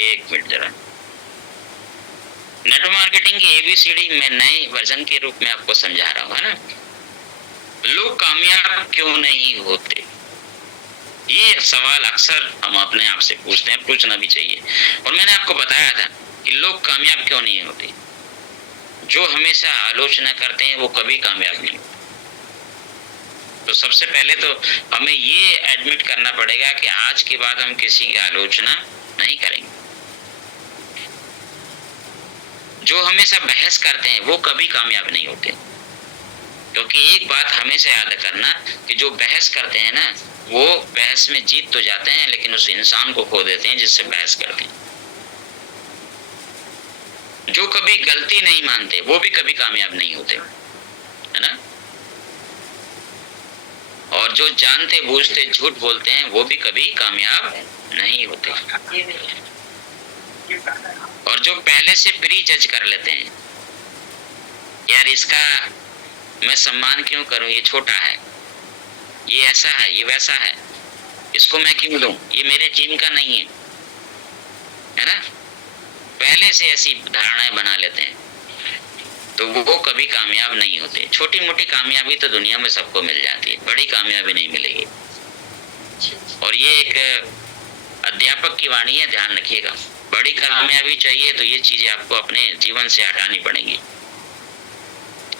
एक मिनट जरा, network marketing की एबीसीडी मैं नए वर्जन के रूप में आपको समझा रहा हूँ, है ना। लोग कामयाब क्यों नहीं होते, ये सवाल अक्सर हम अपने आप से पूछते हैं, पूछना भी चाहिए। और मैंने आपको बताया था कि लोग कामयाब क्यों नहीं होते। जो हमेशा आलोचना करते हैं वो कभी कामयाब नहीं होते। तो सबसे पहले तो हमें ये एडमिट करना पड़ेगा कि आज के बाद हम किसी की आलोचना नहीं करेंगे। जो हमेशा बहस करते हैं वो कभी कामयाब नहीं होते, क्योंकि एक बात हमेशा याद करना कि जो बहस करते हैं ना, वो बहस में जीत तो जाते हैं लेकिन उस इंसान को खो देते हैं जिससे बहस करते हैं। जो कभी गलती नहीं मानते वो भी कभी कामयाब नहीं होते, है ना। और जो जानते बूझते झूठ बोलते हैं वो भी कभी कामयाब नहीं होते। और जो पहले से प्री जज कर लेते हैं, यार इसका मैं सम्मान क्यों करूं, ये छोटा है, ये ऐसा है, ये वैसा है, इसको मैं क्यों दूं, ये मेरे टीम का नहीं है ना। पहले से ऐसी धारणाएं बना लेते हैं तो वो कभी कामयाब नहीं होते। छोटी मोटी कामयाबी तो दुनिया में सबको मिल जाती है, बड़ी कामयाबी नहीं मिलेगी। और ये एक अध्यापक की वाणी है, ध्यान रखिएगा। बड़ी कामयाबी चाहिए तो ये चीजें आपको अपने जीवन से हटानी पड़ेंगी।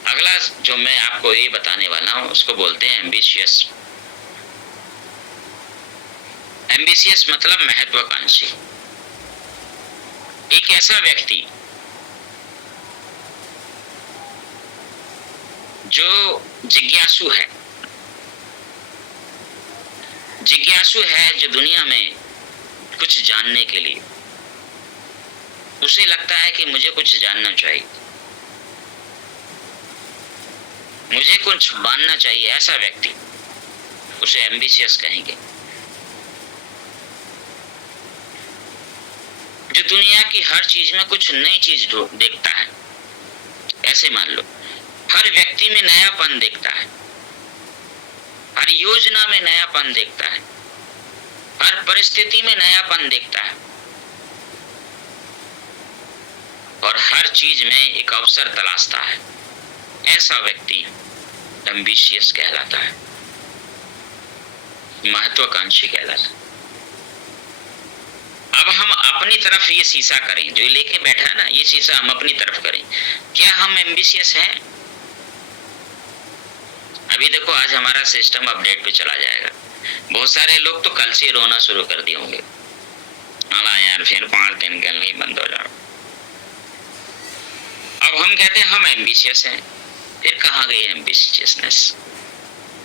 अगला जो मैं आपको ये बताने वाला हूं उसको बोलते हैं एम्बिशियस। एम्बिशियस मतलब महत्वाकांक्षी। एक ऐसा व्यक्ति जो जिज्ञासु है, जिज्ञासु है जो दुनिया में कुछ जानने के लिए उसे लगता है कि मुझे कुछ जानना चाहिए, मुझे कुछ मानना चाहिए, ऐसा व्यक्ति उसे एम्बिशियस कहेंगे। जो दुनिया की हर चीज में कुछ नई चीज देखता है, ऐसे मान लो हर व्यक्ति में नयापन देखता है, हर योजना में नयापन देखता है, हर परिस्थिति में नयापन देखता है और हर चीज में एक अवसर तलाशता है। ऐसा व्यक्ति एम्बिशियस कहलाता है, महत्वाकांक्षी कहलाता है। अब हम अपनी तरफ ये शीशा करें, जो लेके बैठा है ना, ये शीशा हम अपनी तरफ करें, क्या हम एम्बिशियस हैं? अभी देखो आज हमारा सिस्टम अपडेट पे चला जाएगा, बहुत सारे लोग तो कल से रोना शुरू कर दिए होंगे, अला यार फिर 5 दिन कल नहीं बंद हो जाओ। अब हम कहते हैं हम एम्बिशियस हैं, फिर कहाँ गई एम्बिशियसनेस?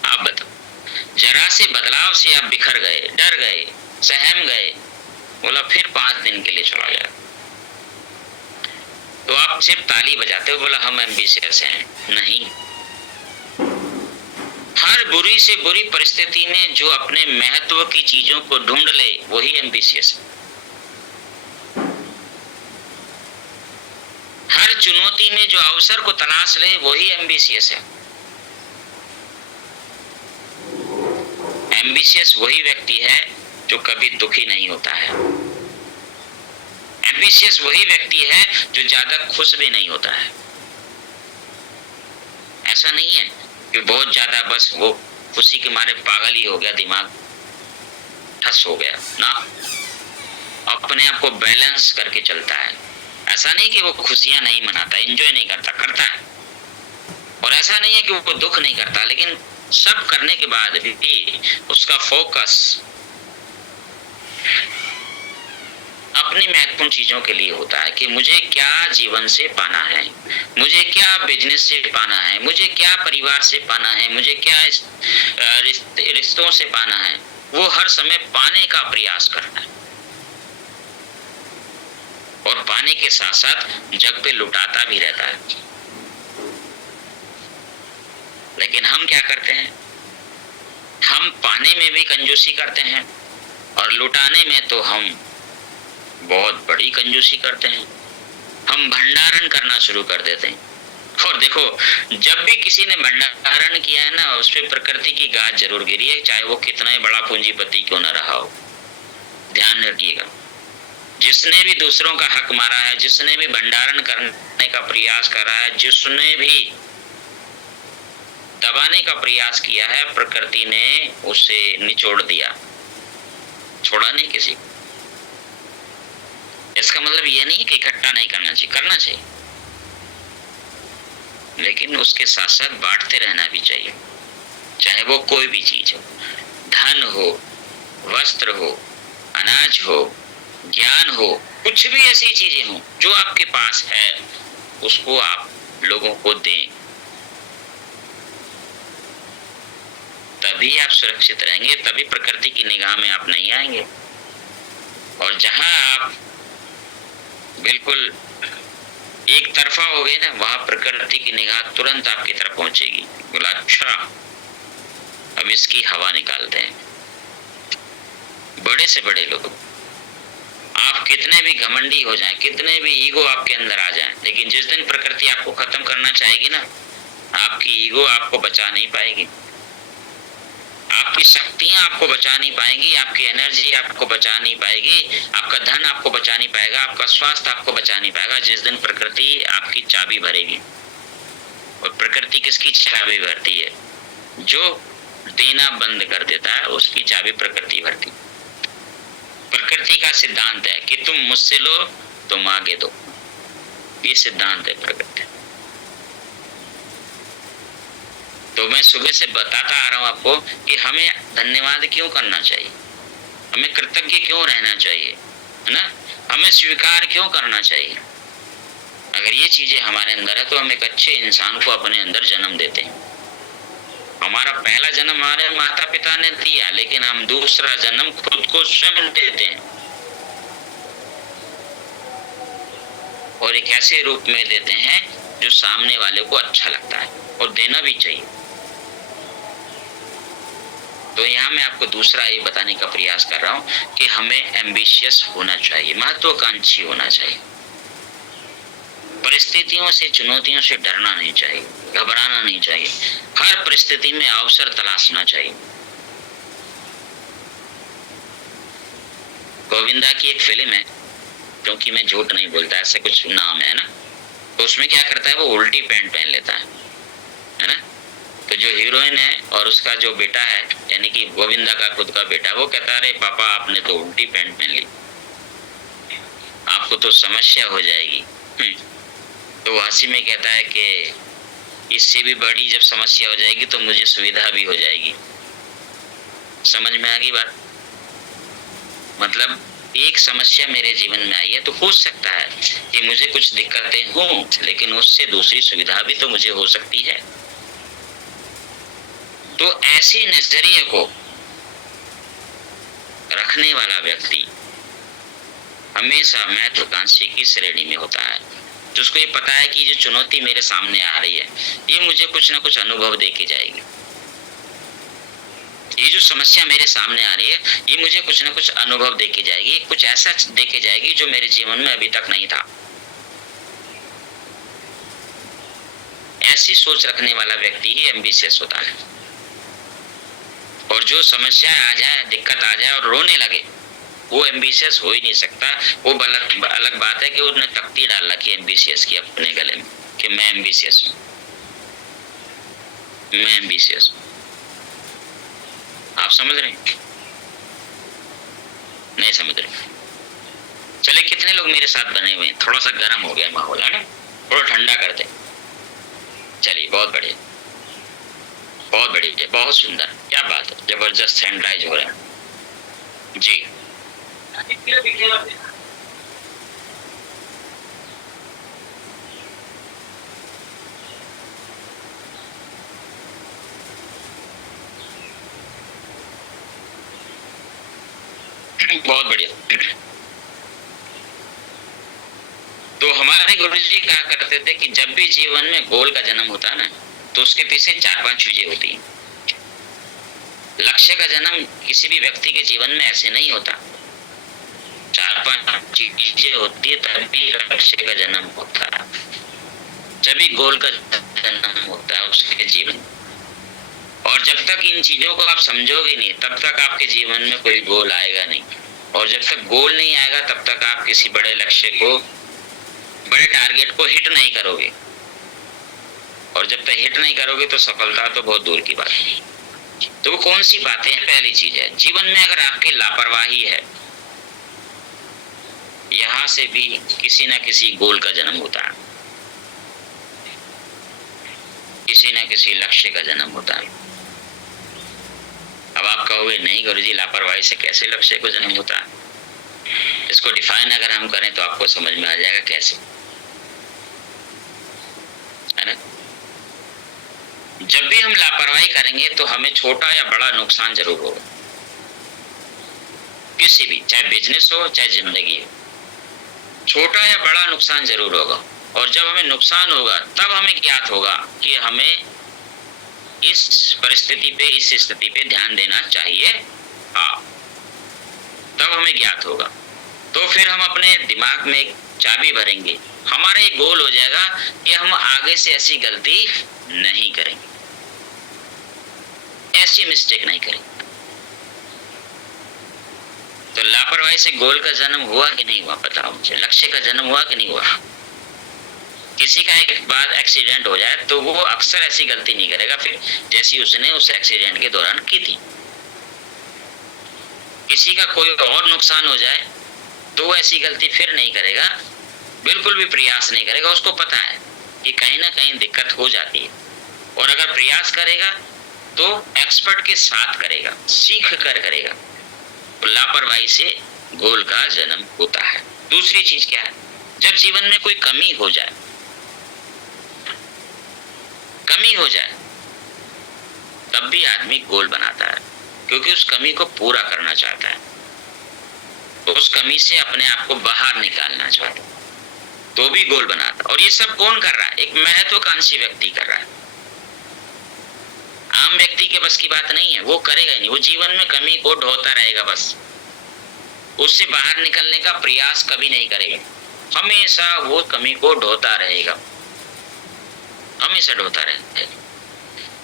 आप बताओ। जरा से बदलाव से आप बिखर गए, डर गए, सहम गए, बोला फिर 5 दिन के लिए चला जाए, तो आप सिर्फ ताली बजाते हो, बोला हम एम्बिशियस हैं। नहीं, हर बुरी से बुरी परिस्थिति में जो अपने महत्व की चीजों को ढूंढ ले वही एम्बिशियस है। हर चुनौती में जो अवसर को तलाश ले वही एम्बिशियस है। एम्बिशियस वही व्यक्ति है जो कभी दुखी नहीं होता है। एम्बिशियस वही व्यक्ति है जो ज्यादा खुश भी नहीं होता है। ऐसा नहीं है कि बहुत ज्यादा बस वो खुशी के मारे पागल ही हो गया, दिमाग ठस हो गया ना, अपने आप को बैलेंस करके चलता है। ऐसा नहीं कि वो खुशियां नहीं मनाता, एंजॉय नहीं करता, करता है। और ऐसा नहीं है कि वो दुख नहीं करता, लेकिन सब करने के बाद भी उसका फोकस अपनी महत्वपूर्ण चीजों के लिए होता है कि मुझे क्या जीवन से पाना है, मुझे क्या बिजनेस से पाना है, मुझे क्या परिवार से पाना है, मुझे क्या रिश्तों से पाना है। वो हर समय पाने का प्रयास करता है और पाने के साथ साथ जग पे लुटाता भी रहता है। लेकिन हम क्या करते हैं, हम पाने में भी कंजूसी करते हैं और लुटाने में तो हम बहुत बड़ी कंजूसी करते हैं। हम भंडारण करना शुरू कर देते हैं। और देखो, जब भी किसी ने भंडारण किया है ना, उस पर प्रकृति की गाज जरूर गिरी है, चाहे वो कितना ही बड़ा पूंजीपति क्यों ना रहा हो। ध्यान रखिएगा, जिसने भी दूसरों का हक मारा है, जिसने भी भंडारण करने का प्रयास करा है, जिसने भी दबाने का प्रयास किया है, प्रकृति ने उसे निचोड़ दिया, छोड़ा नहीं किसी। इसका मतलब ये नहीं कि इकट्ठा नहीं करना चाहिए, करना चाहिए, लेकिन उसके साथ साथ बांटते रहना भी चाहिए। चाहे वो कोई भी चीज हो, धन हो, वस्त्र हो, अनाज हो, ज्ञान हो, कुछ भी ऐसी चीजें हो जो आपके पास है, उसको आप लोगों को दें। तभी आप सुरक्षित रहेंगे, तभी प्रकृति की निगाह में आप नहीं आएंगे। और जहां आप बिल्कुल एक तरफा हो गए ना, वहां प्रकृति की निगाह तुरंत आपकी तरफ पहुंचेगी। बोला अच्छा, अब इसकी हवा निकालते हैं। बड़े से बड़े लोग, आप कितने भी घमंडी हो जाएं, कितने भी ईगो आपके अंदर आ जाए, लेकिन जिस दिन प्रकृति आपको खत्म करना चाहेगी ना, आपकी ईगो आपको बचा नहीं पाएगी, आपकी शक्तियां आपको बचा नहीं पाएंगी, आपकी एनर्जी आपको बचा नहीं पाएगी, आपका धन आपको बचा नहीं पाएगा, आपका स्वास्थ्य आपको बचा नहीं पाएगा। जिस दिन प्रकृति आपकी चाबी भरेगी, और प्रकृति किसकी चाबी भरती है? जो देना बंद कर देता है, उसकी चाबी प्रकृति भरती। प्रकृति का सिद्धांत है कि तुम मुझसे लो, तुम आगे दो, ये सिद्धांत है प्रकृति। तो मैं सुबह से बताता आ रहा हूं आपको कि हमें धन्यवाद क्यों करना चाहिए, हमें कृतज्ञ क्यों रहना चाहिए, है ना, हमें स्वीकार क्यों करना चाहिए। अगर ये चीजें हमारे अंदर है तो हम एक अच्छे इंसान को अपने अंदर जन्म देते हैं। हमारा पहला जन्म हमारे माता पिता ने दिया, लेकिन हम दूसरा जन्म खुद को स्वयं देते हैं, और एक ऐसे रूप में देते हैं जो सामने वाले को अच्छा लगता है, और देना भी चाहिए। तो यहाँ मैं आपको दूसरा ये बताने का प्रयास कर रहा हूँ कि हमें एम्बिशियस होना चाहिए, महत्वाकांक्षी होना चाहिए। परिस्थितियों से, चुनौतियों से डरना नहीं चाहिए, घबराना नहीं चाहिए, हर परिस्थिति में अवसर तलाशना चाहिए। गोविंदा की एक फिल्म है, क्योंकि मैं झूठ नहीं बोलता, ऐसा कुछ नाम है ना, तो उसमें क्या करता है, वो उल्टी पैंट पहन लेता है ना। तो जो हीरोइन है और उसका जो बेटा है, यानी कि गोविंदा का खुद का बेटा, वो कहता है अरे पापा आपने तो उल्टी पैंट पहन ली, आपको तो समस्या हो जाएगी। तो हंसी में कहता है कि इससे भी बड़ी जब समस्या हो जाएगी तो मुझे सुविधा भी हो जाएगी। समझ में आ गई बात? मतलब एक समस्या मेरे जीवन में आई है तो हो सकता है कि मुझे कुछ दिक्कतें हों, लेकिन उससे दूसरी सुविधा भी तो मुझे हो सकती है। तो ऐसे नजरिए को रखने वाला व्यक्ति हमेशा महत्वाकांक्षी की श्रेणी में होता है, जिसको ये पता है कि जो चुनौती मेरे सामने आ रही है, ये मुझे कुछ ना कुछ अनुभव देके जाएगी। ये जो समस्या मेरे सामने आ रही है, ये मुझे कुछ ना कुछ अनुभव देके जाएगी, कुछ ऐसा देके जाएगी जो मेरे जीवन में अभी तक नहीं था। ऐसी सोच रखने वाला व्यक्ति ही एम्बिशियस होता है। और जो समस्या आ जाए, दिक्कत आ जाए और रोने लगे, वो एम्बिशियस हो ही नहीं सकता। वो अलग बात है कि उसने तख्ती डाल रखी एम्बिशियस की अपने गले में कि मैं एम्बिशियस हूँ, मैं एम्बिशियस हूँ। आप समझ रहे हैं? नहीं समझ रहे? चले कितने लोग मेरे साथ बने हुए हैं? थोड़ा सा गर्म हो गया माहौल, है ना, थोड़ा ठंडा करते। चलिए, बहुत बढ़िया, बहुत बढ़िया, बहुत सुंदर, क्या बात है, जबरदस्त सैनिटाइज हो रहा है जी। बहुत बढ़िया। तो हमारे गुरुजी कहा करते थे कि जब भी जीवन में गोल का जन्म होता है ना, तो उसके पीछे 4-5 चीजें होती हैं। लक्ष्य का जन्म किसी भी व्यक्ति के जीवन में ऐसे नहीं होता, 4-5 चीजें होती है तभी लक्ष्य का जन्म होता है, जब भी गोल का जन्म होता है उसके जीवन। और जब तक इन चीजों को आप समझोगे नहीं, तब तक आपके जीवन में कोई गोल आएगा नहीं। और जब तक गोल नहीं आएगा तब तक आप किसी बड़े लक्ष्य को, बड़े टारगेट को हिट नहीं करोगे। और जब तक हिट नहीं करोगे तो सफलता तो बहुत दूर की बात है। तो वो कौन सी बातें हैं? पहली चीज है, जीवन में अगर आपकी लापरवाही है, यहां से भी किसी ना किसी गोल का जन्म होता है, किसी ना किसी लक्ष्य का जन्म होता है। अब आप कहोगे नहीं गुरुजी, लापरवाही से कैसे लक्ष्य को जन्म होता है? इसको डिफाइन अगर हम करें तो आपको समझ में आ जाएगा कैसे, है ना। जब भी हम लापरवाही करेंगे तो हमें छोटा या बड़ा नुकसान जरूर होगा, किसी भी, चाहे बिजनेस हो चाहे जिंदगी हो, छोटा या बड़ा नुकसान जरूर होगा। और जब हमें नुकसान होगा तब हमें ज्ञात होगा कि हमें इस परिस्थिति पे, इस स्थिति पे ध्यान देना चाहिए। हाँ, तब हमें ज्ञात होगा। तो फिर हम अपने दिमाग में एक चाबी भरेंगे, हमारा एक गोल हो जाएगा कि हम आगे से ऐसी गलती नहीं करेंगे, ऐसी मिस्टेक नहीं करेंगे। तो लापरवाही से गोल का जन्म हुआ कि नहीं हुआ? बताओ मुझे, लक्ष्य का जन्म हुआ कि नहीं हुआ? किसी का एक बार एक्सीडेंट हो जाए तो वो अक्सर ऐसी गलती नहीं करेगा फिर, जैसी उसने उस एक्सीडेंट के दौरान की थी। किसी का कोई और नुकसान हो जाए तो वो ऐसी गलती फिर नहीं करेगा, बिल्कुल भी प्रयास नहीं करेगा। उसको पता है कि कहीं ना कहीं दिक्कत हो जाती है, और अगर प्रयास करेगा तो एक्सपर्ट के साथ करेगा, सीख कर करेगा। तो लापरवाही से गोल का जन्म होता है। दूसरी चीज क्या है? जब जीवन में कोई कमी हो जाए, कमी हो जाए, तब भी आदमी गोल बनाता है, क्योंकि उस कमी को पूरा करना चाहता है, तो उस कमी से अपने आप को बाहर निकालना चाहता है, तो भी गोल बनाता है। और ये सब कौन कर रहा है? एक महत्वाकांक्षी व्यक्ति कर रहा है। आम व्यक्ति के बस की बात नहीं है, वो करेगा ही नहीं, वो जीवन में कमी को ढोता रहेगा, बस उससे बाहर निकलने का प्रयास कभी नहीं करेगा, हमेशा वो कमी को ढोता रहेगा, हमेशा ढोता रहेगा,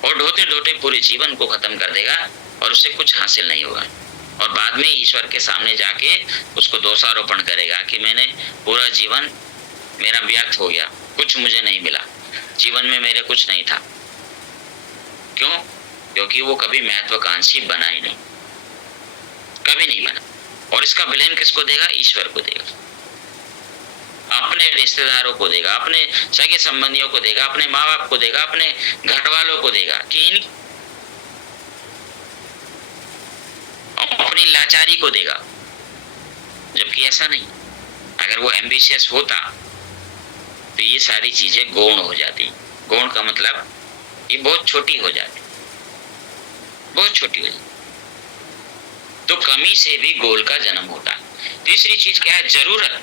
और ढोते ढोते पूरे जीवन को खत्म कर देगा, और उससे कुछ हासिल नहीं होगा। और बाद में ईश्वर के सामने जाके उसको दोषारोपण करेगा कि मैंने पूरा जीवन मेरा व्यर्थ हो गया, कुछ मुझे नहीं मिला, जीवन में मेरे कुछ नहीं था। क्यों? क्योंकि वो कभी महत्वाकांक्षी बना ही नहीं, कभी नहीं बना। और इसका ब्लेम किसको देगा? ईश्वर को देगा, अपने रिश्तेदारों को देगा, अपने सगे संबंधियों को देगा, अपने माँ बाप को देगा, अपने घर वालों को देगा कि अपनी लाचारी को देगा। जबकि ऐसा नहीं, अगर वो एम्बिशियस होता तो ये सारी चीजें गौण हो जाती। गौण का मतलब ये बहुत छोटी हो जाती, बहुत छोटी हो जाती। तो कमी से भी गोल का जन्म होता है। तीसरी चीज क्या है? जरूरत।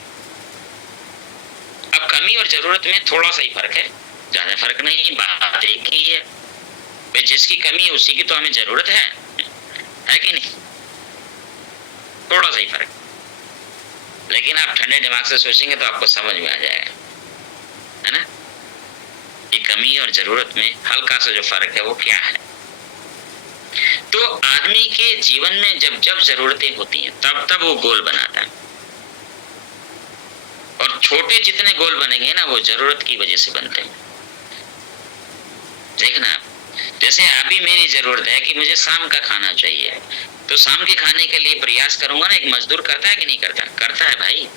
अब कमी और जरूरत में थोड़ा सा ही फर्क है, ज्यादा फर्क नहीं, बात एक ही है। भाई जिसकी कमी है उसी की तो हमें जरूरत है कि नहीं? थोड़ा सा ही फर्क, लेकिन आप ठंडे दिमाग से सोचेंगे तो आपको समझ में आ जाएगा, है ना, कि कमी और जरूरत में हल्का सा जो फर्क है वो क्या है। तो आदमी के जीवन में जब जब जरूरतें होती हैं तब तब वो गोल बनाता है, और छोटे जितने गोल बनेंगे ना वो जरूरत की वजह से बनते हैं। देखना आप, जैसे अभी मेरी जरूरत है कि मुझे शाम का खाना चाहिए, तो शाम के खाने के लिए प्रयास करूंगा ना। एक मजदूर करता है कि नहीं करता? करता है भाई।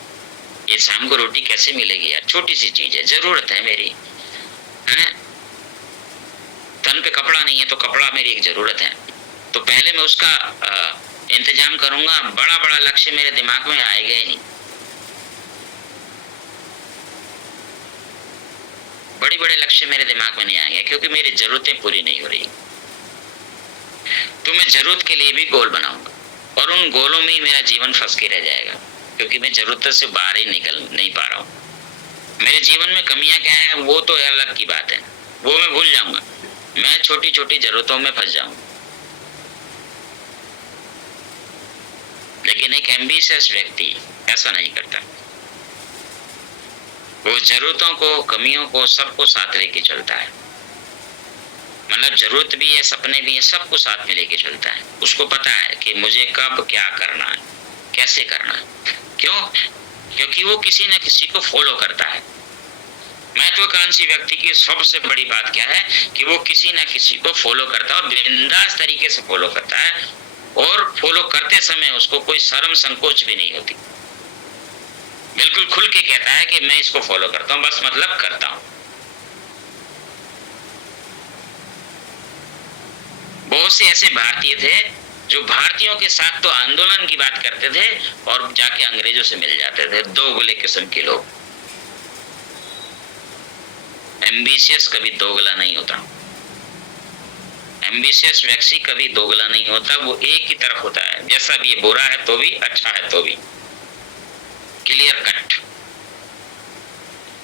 ये शाम को रोटी कैसे मिलेगी यार? छोटी सी चीज है, जरूरत है मेरी, है ना। तन पे कपड़ा नहीं है तो कपड़ा मेरी एक जरूरत है, तो पहले मैं उसका इंतजाम करूंगा। बड़ा बड़ा लक्ष्य मेरे दिमाग में आएगा ही नहीं, बड़े बड़े लक्ष्य मेरे दिमाग में नहीं आएंगे, क्योंकि मेरी जरूरतें पूरी नहीं हो रही। तो मैं जरूरत के लिए भी गोल बनाऊंगा, और उन गोलों में ही मेरा जीवन फंस के रह जाएगा, क्योंकि मैं जरूरत से बाहर ही निकल नहीं पा रहा हूँ। मेरे जीवन में कमियां क्या है वो तो अलग की बात है, वो मैं भूल जाऊंगा, मैं छोटी छोटी जरूरतों में फंस जाऊंगा। लेकिन एक एम्बिशियस व्यक्ति ऐसा नहीं करता, वो जरूरतों को, कमियों को, सबको साथ लेके चलता है। मतलब जरूरत भी है, सपने भी है, सबको साथ में लेके चलता है। उसको पता है कि मुझे कब क्या करना है, कैसे करना। क्यों? क्योंकि वो किसी न किसी को फॉलो करता है। महत्वाकांक्षी व्यक्ति की सबसे बड़ी बात क्या है कि वो किसी न किसी को फॉलो करता है और बिंदास तरीके से फॉलो करता है, और फॉलो करते समय उसको कोई शर्म संकोच भी नहीं होती। बिल्कुल खुल के कहता है कि मैं इसको फॉलो करता हूं, बस मतलब करता हूं। बहुत से ऐसे भारतीय थे जो भारतीयों के साथ तो आंदोलन की बात करते थे और जाके अंग्रेजों से मिल जाते थे। दोगले किस्म के लोग। एम्बिशियस कभी दोगला नहीं होता। एम्बिशियस व्यक्ति कभी दोगला नहीं होता, वो एक ही तरफ होता है। जैसा भी ये बुरा है तो भी, अच्छा है तो भी, क्लियर कट,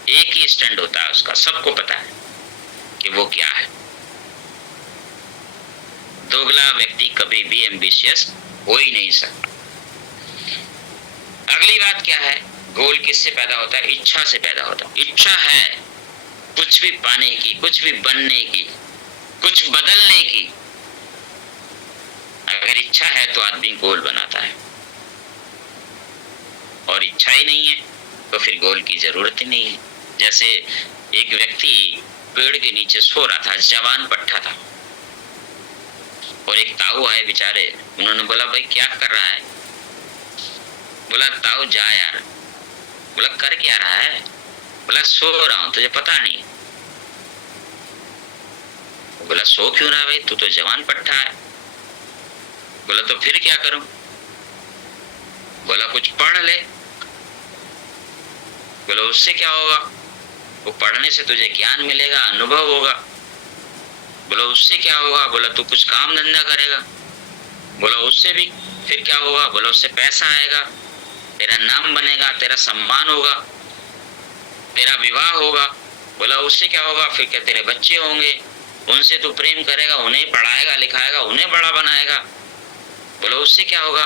एक ही स्टैंड होता है उसका। सबको पता है कि वो क्या है। दोगला व्यक्ति कभी भी एम्बिशियस हो ही नहीं सकता। अगली बात क्या है? गोल किससे पैदा होता है? इच्छा से पैदा होता है। इच्छा है कुछ भी पाने की, कुछ भी बनने की, कुछ बदलने की। अगर इच्छा है तो आदमी गोल बनाता है, और इच्छा ही नहीं है तो फिर गोल की जरूरत ही नहीं है। जैसे एक व्यक्ति पेड़ के नीचे सो रहा था, जवान पट्टा था, और एक ताऊ आए बेचारे। उन्होंने बोला भाई क्या कर रहा है? बोला ताऊ जा यार। बोला कर क्या रहा है? बोला सो रहा हूं, तुझे पता नहीं? बोला सो क्यों रहा भाई, तू तो जवान पट्टा है। बोला तो फिर क्या करूं? बोला कुछ पढ़ ले। बोला उससे क्या होगा? वो पढ़ने से तुझे ज्ञान मिलेगा, अनुभव होगा। बोला उससे क्या होगा? बोला तू कुछ काम धंधा करेगा। बोला उससे भी फिर क्या होगा? बोला उससे पैसा आएगा, तेरा नाम बनेगा, तेरा सम्मान होगा, तेरा विवाह होगा। बोला उससे क्या होगा? फिर क्या तेरे बच्चे होंगे, उनसे तू प्रेम करेगा, उन्हें पढ़ाएगा लिखाएगा, उन्हें बड़ा बनाएगा। बोला उससे क्या होगा?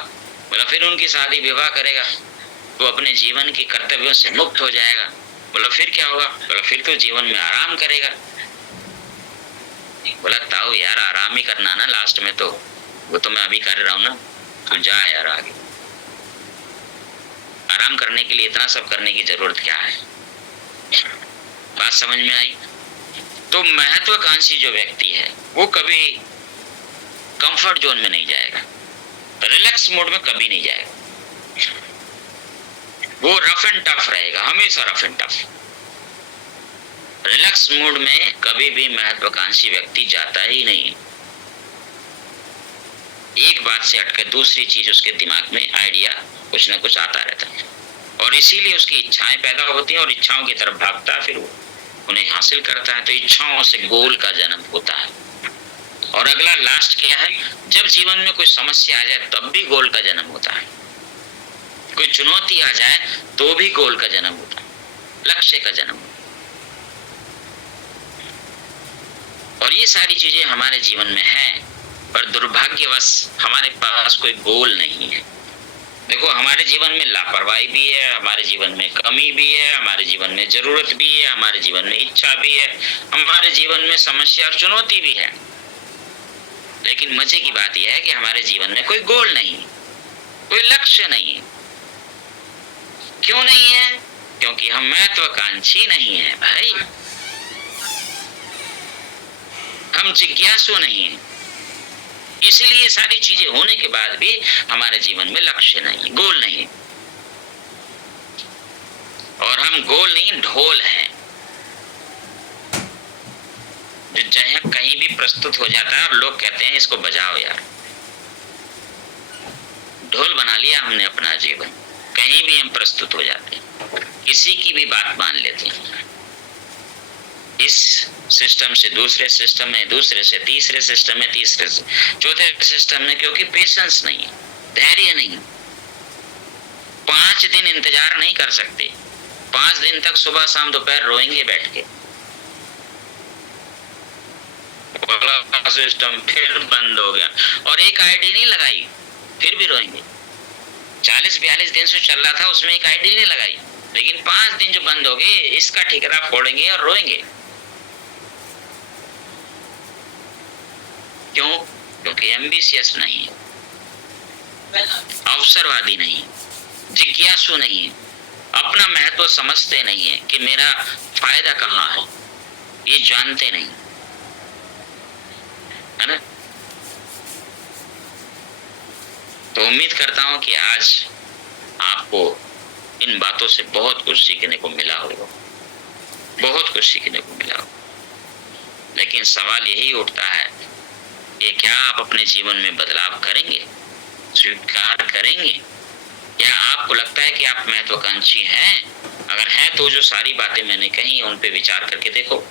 बोला फिर उनकी शादी विवाह करेगा, तो अपने जीवन के कर्तव्यों से मुक्त हो जाएगा। बोला फिर क्या होगा? बोला फिर तो जीवन में आराम करेगा। बोला ताऊ यार आराम ही करना ना लास्ट में, तो वो तो मैं अभी कर रहा हूं ना, तू जा यार आगे। आराम करने के लिए इतना सब करने की जरूरत क्या है? बात समझ में आई? तो महत्वाकांक्षी जो व्यक्ति है वो कभी कंफर्ट जोन में नहीं जाएगा, रिलैक्स मोड में कभी नहीं जाएगा। वो रफ एंड टफ रहेगा, हमेशा rough and tough. Relax mode में कभी भी महत्वाकांक्षी व्यक्ति जाता ही नहीं। एक बात से हटकर दूसरी चीज उसके दिमाग में आइडिया कुछ ना कुछ आता रहता है, और इसीलिए उसकी इच्छाएं पैदा होती हैं और इच्छाओं की तरफ भागता है, फिर वो उन्हें हासिल करता है। तो इच्छाओं से गोल का जन्म होता है। और अगला लास्ट क्या है? जब जीवन में कोई समस्या आ जाए तब भी गोल का जन्म होता है। कोई चुनौती आ जाए तो भी गोल का जन्म होता है, लक्ष्य का जन्म होता है। और ये सारी चीजें हमारे जीवन में हैं, पर दुर्भाग्यवश हमारे पास कोई गोल नहीं है। देखो हमारे जीवन में लापरवाही भी है, हमारे जीवन में कमी भी है, हमारे जीवन में जरूरत भी है, हमारे जीवन में इच्छा भी है, हमारे जीवन में समस्या और चुनौती भी है। लेकिन मजे की बात यह है कि हमारे जीवन में कोई गोल नहीं, कोई लक्ष्य नहीं। क्यों नहीं है? क्योंकि हम महत्वाकांक्षी नहीं है भाई, हम जिज्ञासु नहीं है। इसलिए सारी चीजें होने के बाद भी हमारे जीवन में लक्ष्य नहीं, गोल नहीं। और हम गोल नहीं, ढोल हैं, जो चाहे कहीं भी प्रस्तुत हो जाता है और लोग कहते हैं इसको बजाओ यार। ढोल बना लिया हमने अपना जीवन, कहीं भी हम प्रस्तुत हो जाते हैं, किसी की भी बात मान लेते हैं। इस सिस्टम से दूसरे सिस्टम में, दूसरे से तीसरे सिस्टम में, तीसरे से चौथे सिस्टम में, क्योंकि पेशेंस नहीं है, धैर्य नहीं। 5 दिन इंतजार नहीं कर सकते। 5 दिन तक सुबह शाम दोपहर रोएंगे बैठ के, सिस्टम फिर बंद हो गया, और एक आईडी नहीं लगाई फिर भी रोएंगे। 40-42 दिन से चल रहा था, उसमें एक आईडी नहीं लगाई, लेकिन 5 दिन जो बंद हो गए इसका ठिकरा फोड़ेंगे और रोएंगे। क्यों? क्योंकि एम्बिशियस नहीं, अवसरवादी नहीं। जिज्ञासु नहीं है, अपना महत्व समझते नहीं है कि मेरा फायदा कहाँ है, ये जानते नहीं, है ना। तो उम्मीद करता हूं कि आज आपको इन बातों से बहुत कुछ सीखने को मिला होगा, बहुत कुछ सीखने को मिला होगा। लेकिन सवाल यही उठता है कि क्या आप अपने जीवन में बदलाव करेंगे, स्वीकार करेंगे? क्या आपको लगता है कि आप महत्वाकांक्षी हैं? अगर हैं तो जो सारी बातें मैंने कही उन पे विचार करके देखो,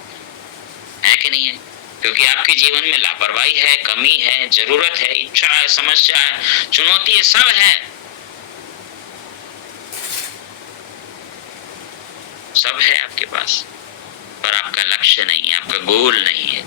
है कि नहीं है? क्योंकि आपके जीवन में लापरवाही है, कमी है, जरूरत है, इच्छा है, समस्या है, चुनौती है, सब है, सब है आपके पास, पर आपका लक्ष्य नहीं है, आपका गोल नहीं है।